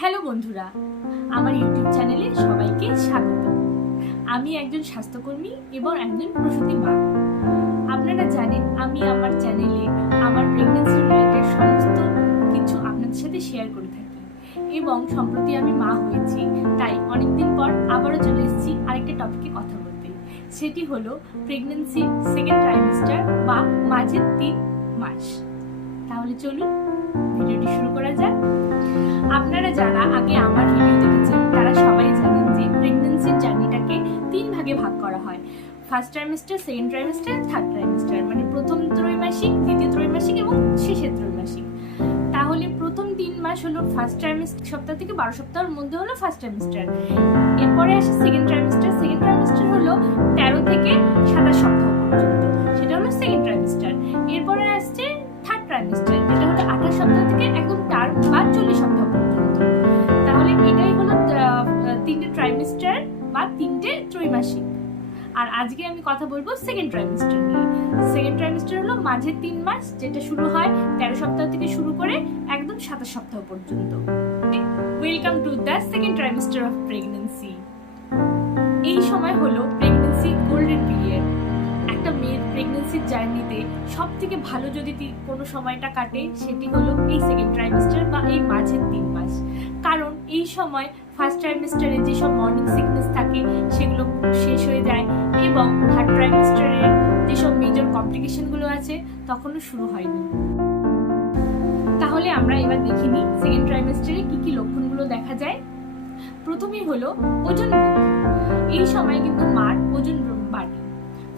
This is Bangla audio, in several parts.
হ্যালো বন্ধুরা, আমার ইউটিউব চ্যানেলে সবাইকে স্বাগত। আমি একজন স্বাস্থ্যকর্মী এবং একজন প্রসূতি মা। আপনারা জানেন আমি আমার চ্যানেলে আমার প্রেগন্যান্সি রিলেটেড সমস্ত কিছু আপনাদের সাথে শেয়ার করে থাকি এবং সম্প্রতি আমি মা হয়েছি, তাই অনেকদিন পর আবারও চলে এসেছি আরেকটা টপিকে কথা বলতে। সেটি হলো প্রেগন্যান্সির সেকেন্ড ট্রাইমেস্টার বা মাঝের 3 মাস। তাহলে চলুন ভিডিওটি শুরু করা যাক। আপনারা যারা আগে আমার ভিডিও দেখেছেন তারা সবাই জানেন যে প্রেগন্যান্সির জার্নিটাকে 3 ভাগে ভাগ করা হয়: first trimester, second trimester, third trimester. মানে প্রথম ত্রৈমাসিক, দ্বিতীয় ত্রৈমাসিক এবং শেষের ত্রৈমাসিক। তাহলে প্রথম 3 মাস হলো ফার্স্ট ট্রাইমেস্টার, সপ্তাহ থেকে 12 সপ্তাহের মধ্যে হলো ফার্স্ট ট্রাইমেস্টার। এরপরে আসে সেকেন্ড ট্রাইমেস্টার। সেকেন্ড ট্রাইমেস্টার হলো 13 থেকে 27 সপ্তাহ পর্যন্ত, সেটা হলো সেকেন্ড ট্রাইমেস্টার। এরপরে আসছে থার্ড ট্রাইমেস্টার, যেটা হলো 28 সপ্তাহ থেকে একদম টার্ম বা 40 সপ্তাহ পর্যন্ত। তাহলে এটাই হলো 3টে ট্রাইমেস্টার বা 3টে ত্রৈমাসিক। আর আজকে আমি কথা বলবো সেকেন্ড ট্রাইমেস্টার নিয়ে। সেকেন্ড ট্রাইমেস্টার হলো মাঝের 3 মাস, যেটা শুরু হয় 13 সপ্তাহ থেকে শুরু করে একদম 27 সপ্তাহ পর্যন্ত। Welcome to the second trimester of pregnancy. এই সময় হলো প্রেগন্যান্সি গোল্ডেন পিরিয়ড। একটা মেয়ের প্রেগন্যান্সির জার্নিতে সব থেকে ভালো যদি কোনো সময়টা কাটে সেটি হলো এই সেকেন্ড ট্রাইমেস্টার বা এই মাঝের 3 মাস। কারণ এই সময় ফার্স্ট ট্রাইমেস্টারে যেসব মর্নিং সিকনেস থাকে সেগুলো শেষ হয়ে যায় এবং থার্ড ট্রাইমেস্টারের যেসব মেজর কমপ্লিকেশনগুলো আছে তখনও শুরু হয়নি। তাহলে আমরা এবার দেখে নিই সেকেন্ড ট্রাইমেস্টারে কি কি লক্ষণগুলো দেখা যায়। প্রথমেই হলো ওজন বৃদ্ধি। এই সময় কিন্তু মার ওজন বাড়ে।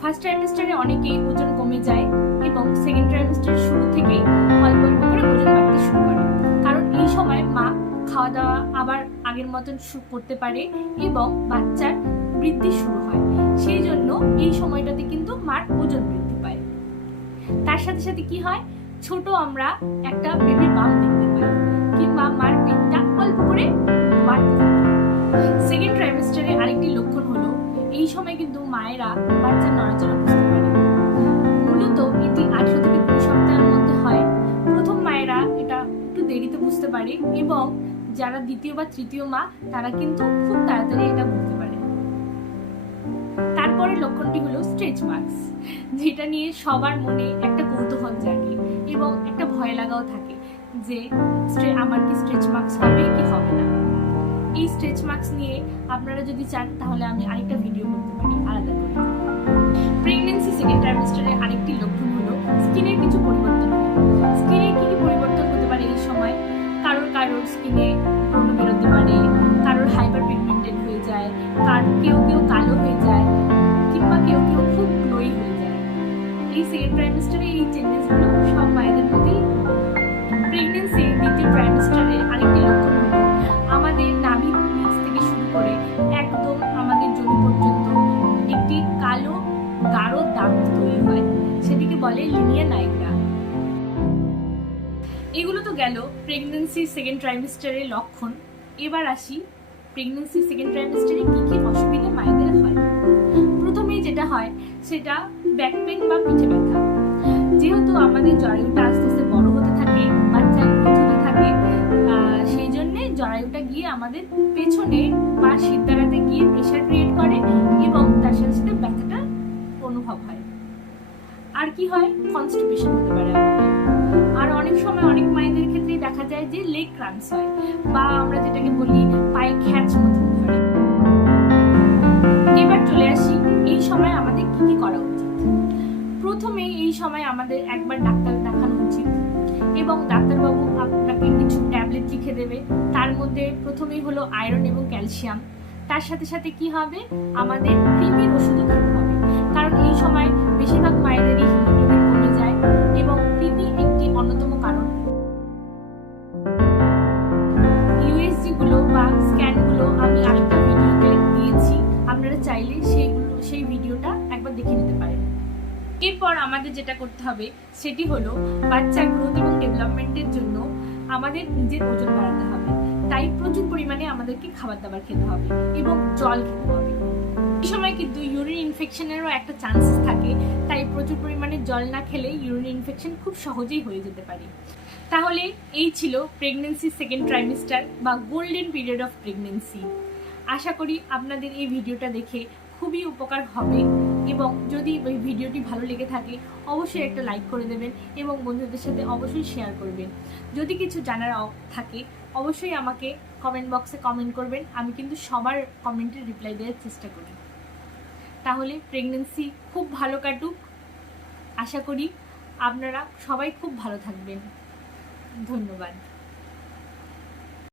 ফার্স্ট ট্রাইমেস্টারে অনেকেই ওজন কমে যায় এবং সেকেন্ড ট্রাইমেস্টারের শুরু থেকেই অল্প অল্প করে ওজন বাড়তে শুরু করে। কারণ এই সময় মা খাওয়া দাওয়া আবার আগের মতন করতে পারে এবং বাচ্চার বৃদ্ধি শুরু হয়। সেই জন্য এই সময়টাতে কিন্তু মার ওজন বৃদ্ধি পায়। তার সাথে সাথে কি হয়, ছোট আমরা একটা বেবি বাম্প দেখতে পাই কিংবা মার পেটটা অল্প করে বাড়তে থাকে। সেকেন্ড ট্রাইমেস্টারে আরেকটি লক্ষণ হলো এই সময় কিন্তু মায়েরা বাচ্চার নড়াচড়া বুঝতে পারে। মূলত এটি 18 থেকে 20 সপ্তাহের মধ্যে হয়। প্রথম মায়েরা এটা একটু দেরিতে বুঝতে পারে এবং যারা দ্বিতীয় বা তৃতীয় মা তারা কিন্তু খুব তাড়াতাড়ি এটা বুঝতে পারে। তারপরে লক্ষণটি হলো স্ট্রেচ মার্কস, যেটা নিয়ে সবার মনে একটা কৌতূহল জাগে এবং একটা ভয় লাগাও থাকে যে আমার কি স্ট্রেচ মার্কস হবে কি হবে না। এই স্ট্রেচ মার্কস নিয়ে আপনারা যদি চান তাহলে আমি আরেকটা ভিডিও করতে পারি আলাদা করে। প্রেগন্যান্সি সেকেন্ড ট্রাইমেস্টারে আরেকটি লক্ষণ হলো স্কিনের কিছু পরিবর্তন হয়। স্কিনের কি কি পরিবর্তন হতে পারে এই সময়? কারোর স্কিনে ব্রণ বেরোতে পারে, কারোর হাইপার পিগমেন্টেড হয়ে যায়, কেউ কালো হয়ে যায় কিংবা কেউ খুব গ্লোই হয়ে যায়। এই সেকেন্ড ট্রাইমেস্টারে এই চেঞ্জেসগুলো সব মায়েদের মধ্যেই। প্রেগন্যান্সির দ্বিতীয় ট্রাইমেস্টারে আরেকটি লক্ষণ হলো আমাদের নাভির নিচ থেকে শুরু করে একদম আমাদের যোনি পর্যন্ত একটি কালো গাঢ় দাগ তৈরি হয়, সেটিকে বলে লিনিয়া নাইগ্রা। এগুলো তো গেল প্রেগন্যান্সি সেকেন্ড ট্রাইমেস্টারের লক্ষণ। এবার আসি প্রেগন্যান্সি সেকেন্ড ট্রাইমেস্টারে কি কি অসুবিধা মায়েদের হয়। প্রথমেই যেটা হয় সেটা ব্যাক পেন বা পিঠে ব্যথা। যেহেতু আমাদের জরায়ুটা আস্তে আস্তে বড় হতে থাকে, বাচ্চার গ্রোথ হতে থাকে, সেই জন্যে জরায়ুটা গিয়ে আমাদের পেছনে বা শিরদাঁড়াতে গিয়ে প্রেশার ক্রিয়েট করে এবং তার সাথে সাথে ব্যথাটা অনুভব হয়। আর কি হয়, কনস্টিপেশন হতে পারে আমাদের। আর অনেক সময় অনেক মায়েদের ক্ষেত্রেই দেখা যায় যে লেগ ক্রাম্পস হয় বা আমরা যেটাকে বলি পায়ে খ্যাচ মতো ধরে। এবার চলে আসি এই সময় আমাদের কি কি করা উচিত। প্রথমে এই সময় আমাদের একবার ডাক্তার দেখানো উচিত এবং ডাক্তারবাবু আপনাকে কিছু ট্যাবলেট লিখে দেবে। তার মধ্যে প্রথমেই হলো আয়রন এবং ক্যালসিয়াম। তার সাথে সাথে কি হবে, আমাদের কৃমির ওষুধও খেতে হবে। কারণ এই সময় বেশিরভাগ মায়েদেরই হিমোগ্লোবিন কমে যায় এবং কৃমি একটি অন্যতম কারণ। ইউএসজি গুলো বা স্ক্যানগুলো আমি আরেকটা ভিডিওতে দিয়েছি, আপনারা চাইলে সেই ভিডিওটা একবার দেখে নিতে পারেন। এরপর আমাদের যেটা করতে হবে সেটি হলো বাচ্চার গ্রোথ এবং ডেভেলপমেন্টের জন্য আমাদের নিজের ওজন বাড়াতে হবে। তাই প্রচুর পরিমাণে আমাদেরকে খাবার দাবার খেতে হবে এবং জল খেতে হবে। সময় কিন্তু ইউরিন ইনফেকশনেরও একটা চান্সেস থাকে, তাই প্রচুর পরিমাণে জল না খেলে ইউরিন ইনফেকশন খুব সহজেই হয়ে যেতে পারে। তাহলে এই ছিল প্রেগনেন্সি সেকেন্ড ট্রাইমিস্টার বা গোল্ডেন পিরিয়ড অফ প্রেগনেন্সি। আশা করি আপনাদের এই ভিডিওটা দেখে খুবই উপকার হবে, এবং যদি এই ভিডিওটি ভালো লেগে থাকে অবশ্যই একটা লাইক করে দেবেন এবং বন্ধুদের সাথে অবশ্যই শেয়ার করবেন। যদি কিছু জানার থাকে অবশ্যই আমাকে কমেন্ট বক্সে কমেন্ট করবেন, আমি কিন্তু সবার কমেন্টের রিপ্লাই দেওয়ার চেষ্টা করি। তাহলে প্রেগনেন্সি খুব ভালো কাটুক, আশা করি আপনারা সবাই খুব ভালো থাকবেন। ধন্যবাদ।